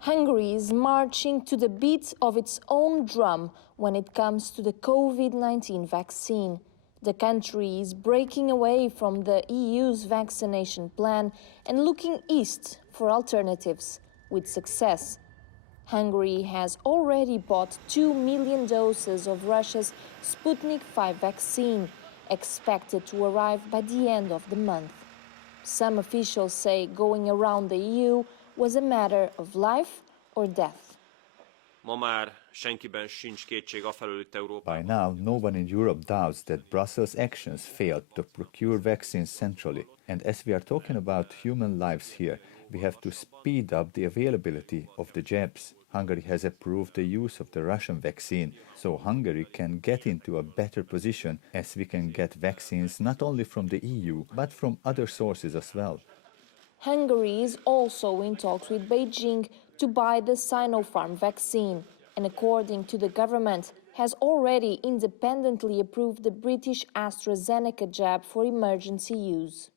Hungary is marching to the beat of its own drum when it comes to the COVID-19 vaccine. The country is breaking away from the EU's vaccination plan and looking east for alternatives, with success. Hungary has already bought 2 million doses of Russia's Sputnik 5 vaccine, expected to arrive by the end of the month. Some officials say going around the EU was a matter of life or death. By now, no one in Europe doubts that Brussels' actions failed to procure vaccines centrally. And as we are talking about human lives here, we have to speed up the availability of the jabs. Hungary has approved the use of the Russian vaccine, so Hungary can get into a better position as we can get vaccines not only from the EU, but from other sources as well. Hungary is also in talks with Beijing to buy the Sinopharm vaccine, and according to the government, has already independently approved the British AstraZeneca jab for emergency use.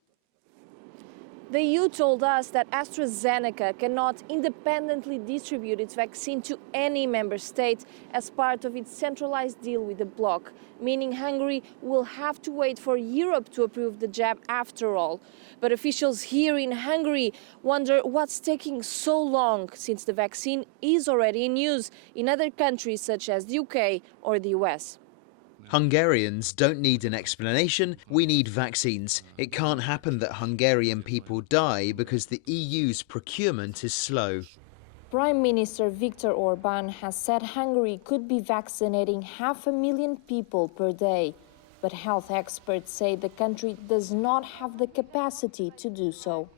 The EU told us that AstraZeneca cannot independently distribute its vaccine to any member state as part of its centralized deal with the bloc, meaning Hungary will have to wait for Europe to approve the jab after all. But officials here in Hungary wonder what's taking so long, since the vaccine is already in use in other countries such as the UK or the US. Hungarians don't need an explanation, we need vaccines. It can't happen that Hungarian people die because the EU's procurement is slow. Prime Minister Viktor Orbán has said Hungary could be vaccinating 500,000 people per day. But health experts say the country does not have the capacity to do so.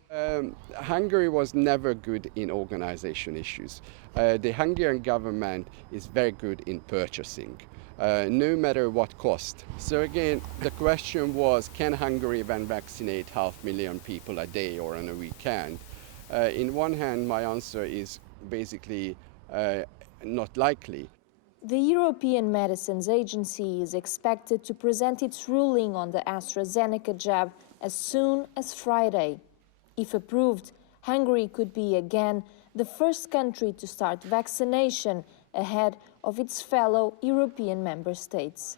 Hungary was never good in organization issues. The Hungarian government is very good in purchasing. No matter what cost. So again, the question was, can Hungary then vaccinate 500,000 people a day or on a weekend? In one hand, my answer is basically not likely. The European Medicines Agency is expected to present its ruling on the AstraZeneca jab as soon as Friday. If approved, Hungary could be again the first country to start vaccination ahead of its fellow European member states.